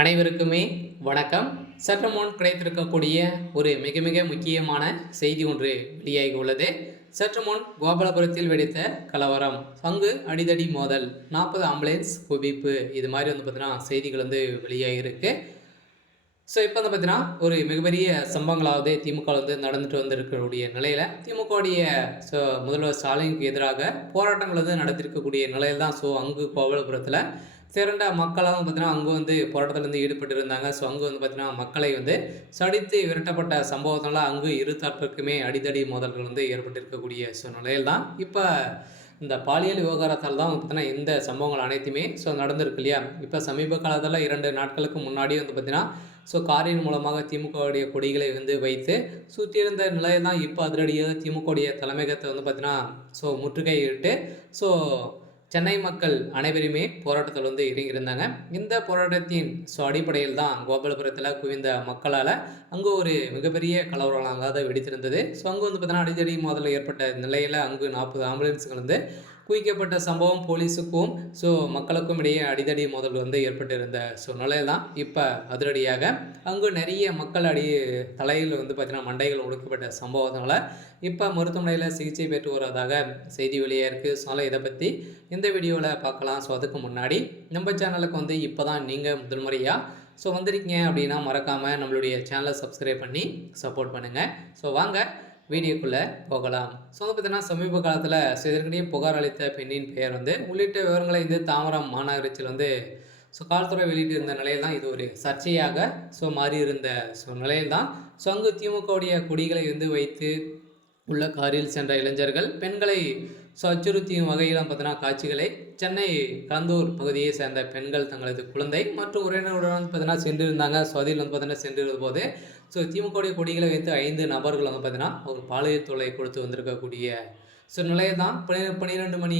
அனைவருக்குமே வணக்கம். சற்று முன் கிடைத்திருக்கக்கூடிய ஒரு மிக மிக முக்கியமான செய்தி ஒன்று வெளியாகி உள்ளது. சற்று முன் கோபாலபுரத்தில் வெடித்த கலவரம், அங்கு அடிதடி மோதல், 40 ஆம்புலன்ஸ் குவிப்பு, இது மாதிரி பார்த்தீங்கன்னா செய்திகள் வெளியாகிருக்கு. ஸோ இப்போ பார்த்தீங்கன்னா ஒரு மிகப்பெரிய சம்பவங்களாவது திமுக நடந்துட்டு வந்திருக்கக்கூடிய நிலையில், திமுகவுடைய முதல்வர் ஸ்டாலினுக்கு எதிராக போராட்டங்கள் நடத்திருக்கக்கூடிய நிலையில் தான். ஸோ அங்கு கோபாலபுரத்தில் திரண்ட மக்களாக பார்த்தீங்கன்னா அங்கே போராட்டத்தில் ஈடுபட்டு இருந்தாங்க. ஸோ அங்கே பார்த்தீங்கன்னா மக்களை சடித்து விரட்டப்பட்ட சம்பவத்தினால அங்கு இரு தரப்பிற்குமே அடிதடி மோதல்கள் ஏற்பட்டிருக்கக்கூடிய நிலையில் தான் இப்போ இந்த பாலியல் விவகாரத்தால் தான் பார்த்தீங்கன்னா இந்த சம்பவங்கள் அனைத்துமே நடந்திருக்கு இல்லையா. இப்போ சமீப காலத்தில் 2 நாட்களுக்கு முன்னாடி பார்த்தீங்கன்னா காரின் மூலமாக திமுகவுடைய கொடிகளை வைத்து சுற்றியிருந்த நிலையில் தான் இப்போ அதிரடியாக திமுகவுடைய தலைமையகத்தை பார்த்தீங்கன்னா முற்றுகையிட்டு சென்னை மக்கள் அனைவருமே போராட்டத்தில் இறங்கியிருந்தாங்க. இந்த போராட்டத்தின் அடிப்படையில் தான் கோபாலபுரத்தில் குவிந்த மக்களால் அங்கே ஒரு மிகப்பெரிய கலவரங்களாக வெடித்திருந்தது. அங்கே பார்த்தீங்கன்னா அடிதடி மோதல் ஏற்பட்ட நிலையில் அங்கு 40 ஆம்புலன்ஸுகள் குவிக்கப்பட்ட சம்பவம் போலீஸுக்கும் மக்களுக்கும் இடையே அடிதடி மோதல் ஏற்பட்டிருந்த நிலையில் தான் இப்போ அதிரடியாக அங்கு நிறைய மக்கள் தலையில் பார்த்தீங்கன்னா மண்டைகள் ஒடுக்கப்பட்ட சம்பவத்தினால இப்போ மருத்துவமனையில் சிகிச்சை பெற்று வருவதாக செய்தி வெளியாக இருக்குது. ஸோ இதை பற்றி இந்த வீடியோவில் பார்க்கலாம். அதுக்கு முன்னாடி நம்ம சேனலுக்கு இப்போ தான் நீங்கள் முதல் முறையாக வந்திருக்கீங்க அப்படின்னா மறக்காமல் நம்மளுடைய சேனலை சப்ஸ்கிரைப் பண்ணி சப்போர்ட் பண்ணுங்கள். வாங்க வீடியோக்குள்ளே போகலாம். பார்த்தீங்கன்னா சமீப காலத்தில் இதற்கிடையே புகார் அளித்த பெண்ணின் பெயர் உள்ளிட்ட விவரங்களை தாம்பரம் மாநகராட்சியில் காவல்துறை வெளியிட்டிருந்த நிலையில் தான் இது ஒரு சர்ச்சையாக மாறியிருந்த நிலையில் தான் அங்கு திமுகவுடைய கொடிகளை வைத்து உள்ள காரில் சென்ற இளைஞர்கள் பெண்களை அச்சுறுத்தியும் வகையில் பார்த்தீங்கன்னா காட்சிகளை சென்னை கலந்தூர் பகுதியை சேர்ந்த பெண்கள் தங்களது குழந்தை மற்றும் உறவினருடன் பார்த்தீங்கன்னா சென்றிருந்தாங்க. அதில் பார்த்தீங்கன்னா சென்றிருந்த போது திமுகவுடைய கொடிகளை வைத்து 5 நபர்கள் பார்த்தீங்கன்னா அவங்க பாலியல் தொல்லை கொடுத்து வந்திருக்கக்கூடிய நிலையை தான் 12 மணி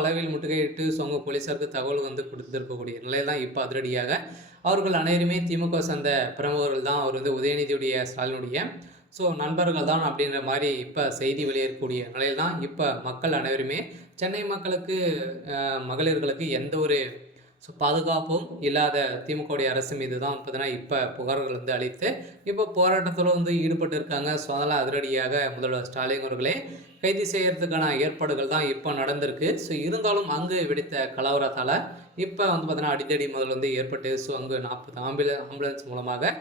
அளவில் முற்றுகையிட்டு அவங்க போலீஸாருக்கு தகவல் கொடுத்துருக்கக்கூடிய நிலையில் தான் இப்போ அதிரடியாக அவர்கள் அனைவருமே திமுக சேர்ந்த பிரமுகர்கள் தான். அவர் உதயநிதியுடைய ஸ்டாலினுடைய நண்பர்கள் தான் அப்படின்ற மாதிரி இப்போ செய்தி வெளியேறக்கூடிய நிலையில் தான் இப்போ மக்கள் அனைவருமே சென்னை மக்களுக்கு மகளிர்களுக்கு எந்த ஒரு பாதுகாப்பும் இல்லாத திமுகவுடைய அரசு மீது தான் பார்த்தீங்கன்னா இப்போ புகார்கள் அளித்து இப்போ போராட்டத்தில் ஈடுபட்டு இருக்காங்க. அதனால் அதிரடியாக முதல்வர் ஸ்டாலின் அவர்களே கைது செய்யறதுக்கான ஏற்பாடுகள் தான் இப்போ நடந்திருக்கு. இருந்தாலும் அங்கு வெடித்த கலவரத்தால் இப்போ பார்த்தீங்கன்னா அடித்தடி முதல் ஏற்பட்டு அங்கு 40 ஆம்புலன்ஸ் மூலமாக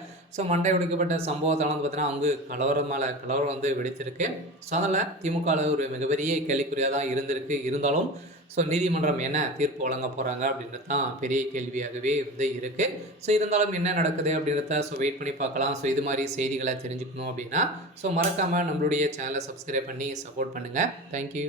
மண்டை உடைக்கப்பட்ட சம்பவத்தால் பார்த்தீங்கன்னா அங்கு கலவரம் மேலே கலவரம் வெடித்திருக்கு. அதனால் திமுகவில் ஒரு மிகப்பெரிய கேள்விக்குறியாக தான் இருந்திருக்கு. இருந்தாலும் நீதிமன்றம் என்ன தீர்ப்பு வழங்க போகிறாங்க அப்படின்றது தான் பெரிய கேள்வியாகவே இருக்குது. இருந்தாலும் என்ன நடக்குது அப்படின்றத வெயிட் பண்ணி பார்க்கலாம். இது மாதிரி செய்திகளை தெரிஞ்சுக்கணும் அப்படின்னா மறக்காமல் நம்மளுடைய சேனலை சப்ஸ்கிரைப் பண்ணி சப்போர்ட் பண்ணுங்கள். தேங்க்யூ.